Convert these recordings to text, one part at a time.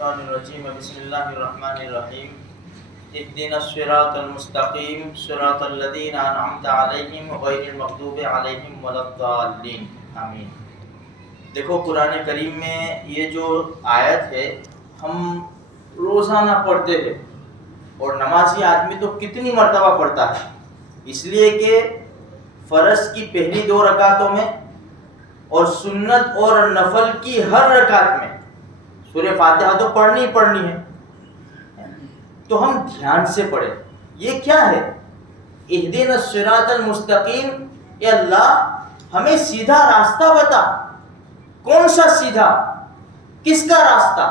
الشیطان الرجیم بسم اللہ الرحمن الرحیم اهدنا الصراط المستقیم صراط الذین انعمت علیہم غیر المغضوب علیہم ولا الضالین آمین۔ دیکھو قرآن کریم میں یہ جو آیت ہے ہم روزانہ پڑھتے ہیں، اور نمازی آدمی تو کتنی مرتبہ پڑھتا ہے، اس لیے کہ فرض کی پہلی 2 رکعتوں میں اور سنت اور نفل کی ہر رکعت میں سورہ فاتحہ تو پڑھنی ہی پڑھنی ہے، تو ہم دھیان سے پڑھیں۔ یہ کیا ہے؟ اہدنا الصراط المستقیم، اے اللہ ہمیں سیدھا راستہ بتا۔ کون سا سیدھا؟ کس کا راستہ؟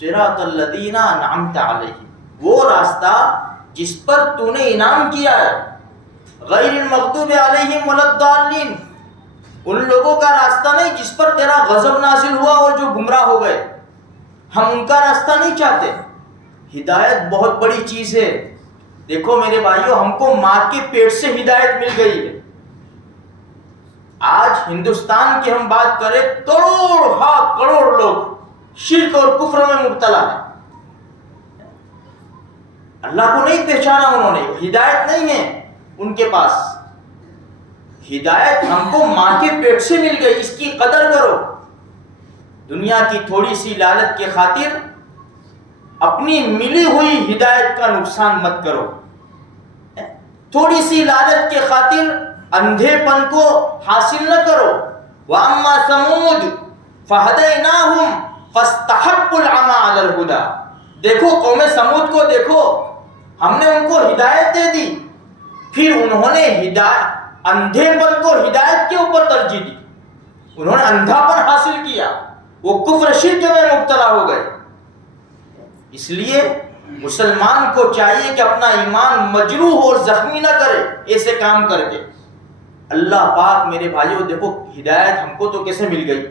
صراط الذین انعمت علیہم، وہ راستہ جس پر تو نے انعام کیا ہے، غیر المغضوب علیہم ولا الضالین، ان لوگوں کا راستہ نہیں جس پر تیرا غضب نازل ہوا اور جو گمراہ ہو گئے، ہم ان کا راستہ نہیں چاہتے۔ ہدایت بہت بڑی چیز ہے۔ دیکھو میرے بھائیوں، ہم کو ماں کے پیٹ سے ہدایت مل گئی ہے۔ آج ہندوستان کی ہم بات کریں، کروڑ لوگ شرک اور کفر میں مبتلا ہیں، اللہ کو نہیں پہچانا انہوں نے، ہدایت نہیں ہے ان کے پاس۔ ہدایت ہم کو ماں کے پیٹ سے مل گئی، اس کی قدر کرو۔ دنیا کی تھوڑی سی لالچ کے خاطر اپنی ملی ہوئی ہدایت کا نقصان مت کرو۔ تھوڑی سی لالچ کے خاطر اندھے پن کو حاصل نہ کرو۔ وَأَمَّا ثَمُودُ فَهَدَيْنَاهُمْ فَاسْتَحَبُّوا الْعَمَىٰ عَلَى الْهُدَىٰ، دیکھو قوم سمود کو دیکھو، ہم نے ان کو ہدایت دے دی، پھر انہوں نے اندھے پن کو ہدایت کے اوپر ترجیح دی، انہوں نے اندھا پن حاصل کیا، وہ کفر شرک میں مبتلا ہو گئے۔ اس لیے مسلمان کو چاہیے کہ اپنا ایمان مجروح اور زخمی نہ کرے ایسے کام کر کے۔ اللہ پاک میرے بھائیوں دیکھو ہدایت ہم کو تو کیسے مل گئی،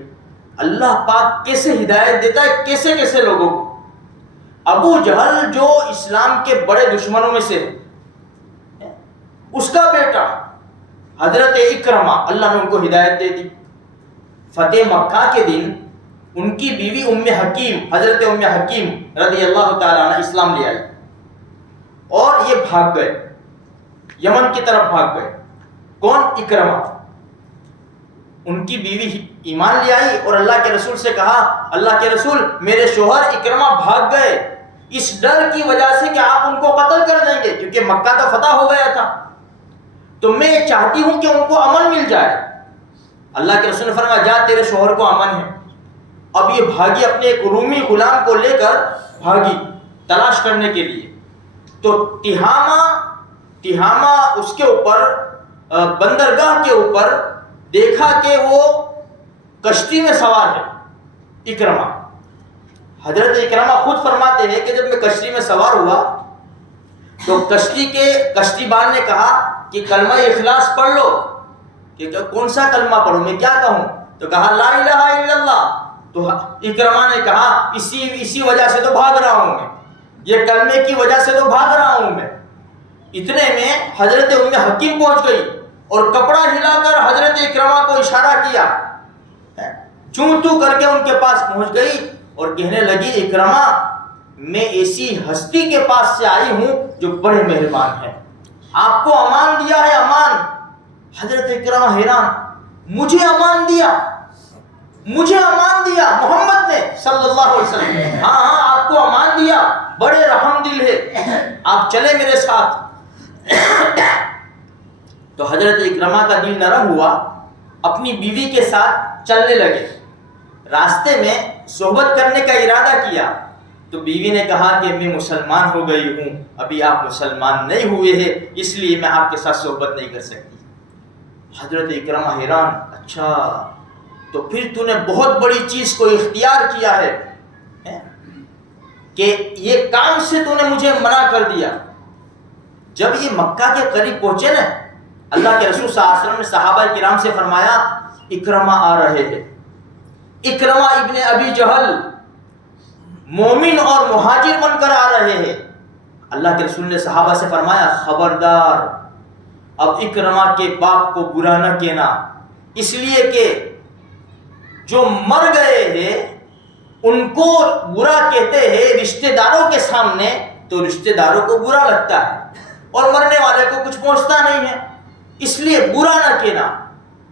اللہ پاک کیسے ہدایت دیتا ہے کیسے کیسے لوگوں کو۔ ابو جہل جو اسلام کے بڑے دشمنوں میں سے ہے، اس کا بیٹا حضرت اکرمہ، اللہ نے ان کو ہدایت دے دی۔ فتح مکہ کے دن ان کی بیوی ام حکیم، حضرت ام حکیم رضی اللہ تعالیٰ عنہ اسلام لے آئی، اور یہ بھاگ گئے، یمن کی طرف بھاگ گئے۔ کون؟ اکرمہ۔ ان کی بیوی ایمان لے آئی اور اللہ کے رسول سے کہا، اللہ کے رسول میرے شوہر اکرمہ بھاگ گئے، اس ڈر کی وجہ سے کہ آپ ان کو قتل کر دیں گے، کیونکہ مکہ تو فتح ہو گیا تھا، تو میں چاہتی ہوں کہ ان کو امن مل جائے۔ اللہ کے رسول نے فرمایا، جا تیرے شوہر کو امن ہے۔ اب یہ بھاگی، اپنے ایک رومی غلام کو لے کر بھاگی تلاش کرنے کے لیے، تو تہامہ اس کے اوپر بندرگاہ کے اوپر دیکھا کہ وہ کشتی میں سوار ہے اکرمہ۔ حضرت اکرمہ خود فرماتے ہیں کہ جب میں کشتی میں سوار ہوا تو کشتی بان نے کہا کہ کلمہ اخلاص پڑھ لو، کہ کون سا کلمہ پڑھوں، میں کیا کہوں؟ تو کہا لا الہ الا اللہ۔ تو اکرمہ نے کہا اسی وجہ سے تو بھاگ رہا ہوں میں، یہ کلمے کی وجہ سے تو بھاگ رہا ہوں میں۔ اتنے میں حضرت ام حکیم پہنچ گئی اور کپڑا ہلا کر حضرت اکرمہ کو اشارہ کیا، چوں تو کر کے ان کے پاس پہنچ گئی اور کہنے لگی، اکرمہ میں ایسی ہستی کے پاس سے آئی ہوں جو بڑے مہربان ہے، آپ کو امان دیا ہے، امان۔ حضرت اکرمہ حیران، مجھے امان دیا محمد نے صلی اللہ علیہ وسلم، ہاں آپ کو امان دیا، بڑے رحم دل ہے، آپ چلے میرے ساتھ۔ تو حضرت اکرمہ کا دل نرم ہوا، اپنی بیوی کے ساتھ چلنے لگے۔ راستے میں صحبت کرنے کا ارادہ کیا تو بیوی نے کہا کہ میں مسلمان ہو گئی ہوں، ابھی آپ مسلمان نہیں ہوئے ہیں، اس لیے میں آپ کے ساتھ صحبت نہیں کر سکتی۔ حضرت اکرمہ حیران، اچھا تو پھر تو نے بہت بڑی چیز کو اختیار کیا ہے کہ یہ کام سے تو نے مجھے منع کر دیا۔ جب یہ مکہ کے قریب پہنچے نا، اللہ کے رسول صلی اللہ علیہ وسلم نے صحابہ کرام سے فرمایا، اکرمہ آ رہے ہیں، اکرمہ ابن ابی جہل مومن اور مہاجر بن کر آ رہے ہیں۔ اللہ کے رسول نے صحابہ سے فرمایا، خبردار اب اکرمہ کے باپ کو برا نہ کہنا، اس لیے کہ جو مر گئے ہیں ان کو برا کہتے ہیں رشتہ داروں کے سامنے تو رشتہ داروں کو برا لگتا ہے اور مرنے والے کو کچھ پہنچتا نہیں ہے، اس لیے برا نہ کہنا۔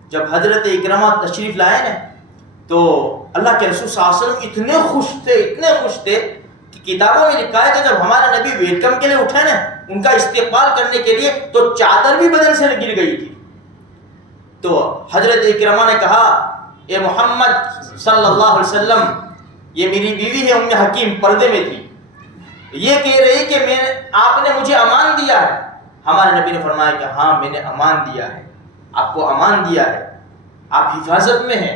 جب حضرت اکرمہ تشریف لائے نا تو اللہ کے رسول صلی اللہ علیہ وسلم اتنے خوش تھے کہ کتابوں میں لکھا ہے کہ جب ہمارا نبی ویلکم کے لیے اٹھے نا ان کا استقبال کرنے کے لیے تو چادر بھی بدن سے گر گئی تھی۔ تو حضرت اکرمہ نے کہا اے محمد صلی اللہ علیہ وسلم، یہ میری بیوی ہے ام حکیم، پردے میں تھی، یہ کہہ رہی کہ آپ نے مجھے امان دیا ہے۔ ہمارے نبی نے فرمایا کہ ہاں میں نے امان دیا ہے، آپ کو امان دیا ہے، آپ حفاظت میں ہیں۔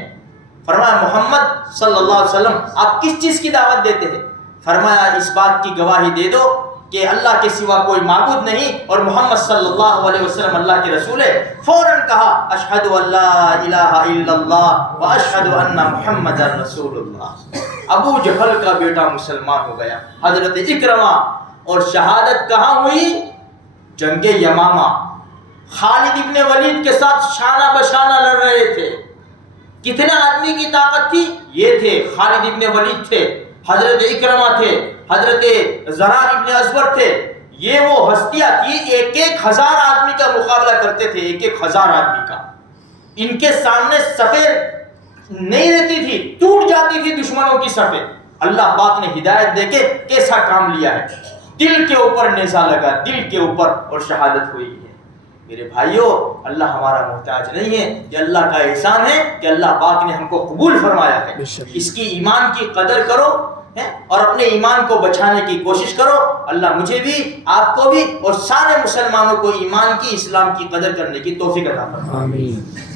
فرمایا محمد صلی اللہ علیہ وسلم آپ کس چیز کی دعوت دیتے ہیں؟ فرمایا اس بات کی گواہی دے دو کہ اللہ کے سوا کوئی معبود نہیں اور محمد صلی اللہ علیہ وسلم اللہ کے رسول ہے۔ فوراً کہا اشہد ان لا الہ الا اللہ و اشہد ان محمد رسول اللہ۔ ابو جہل کا بیٹا مسلمان ہو گیا۔ حضرت اکرمہ اور شہادت کہاں ہوئی؟ جنگ یمامہ۔ خالد ابن ولید کے ساتھ شانہ بشانہ لڑ رہے تھے۔ کتنے آدمی کی طاقت تھی؟ یہ تھے، خالد ابن ولید تھے، حضرت اکرمہ تھے، حضرت زرار ابن ازور تھے۔ یہ وہ ہستیاں تھی 1,000 آدمی کا مقابلہ کرتے تھے، 1,000 آدمی کا۔ ان کے سامنے صفیں نہیں رہتی تھی، ٹوٹ جاتی تھی دشمنوں کی صفیں۔ اللہ پاک نے ہدایت دے کے کیسا کام لیا ہے، دل کے اوپر نیزہ لگا، دل کے اوپر، اور شہادت ہوئی ہے۔ میرے بھائیوں، اللہ ہمارا محتاج نہیں ہے، یہ اللہ کا احسان ہے کہ اللہ پاک نے ہم کو قبول فرمایا ہے۔ اس کی ایمان کی قدر کرو اور اپنے ایمان کو بچانے کی کوشش کرو۔ اللہ مجھے بھی، آپ کو بھی اور سارے مسلمانوں کو ایمان کی، اسلام کی قدر کرنے کی توفیق عطا فرمائے۔ آمین۔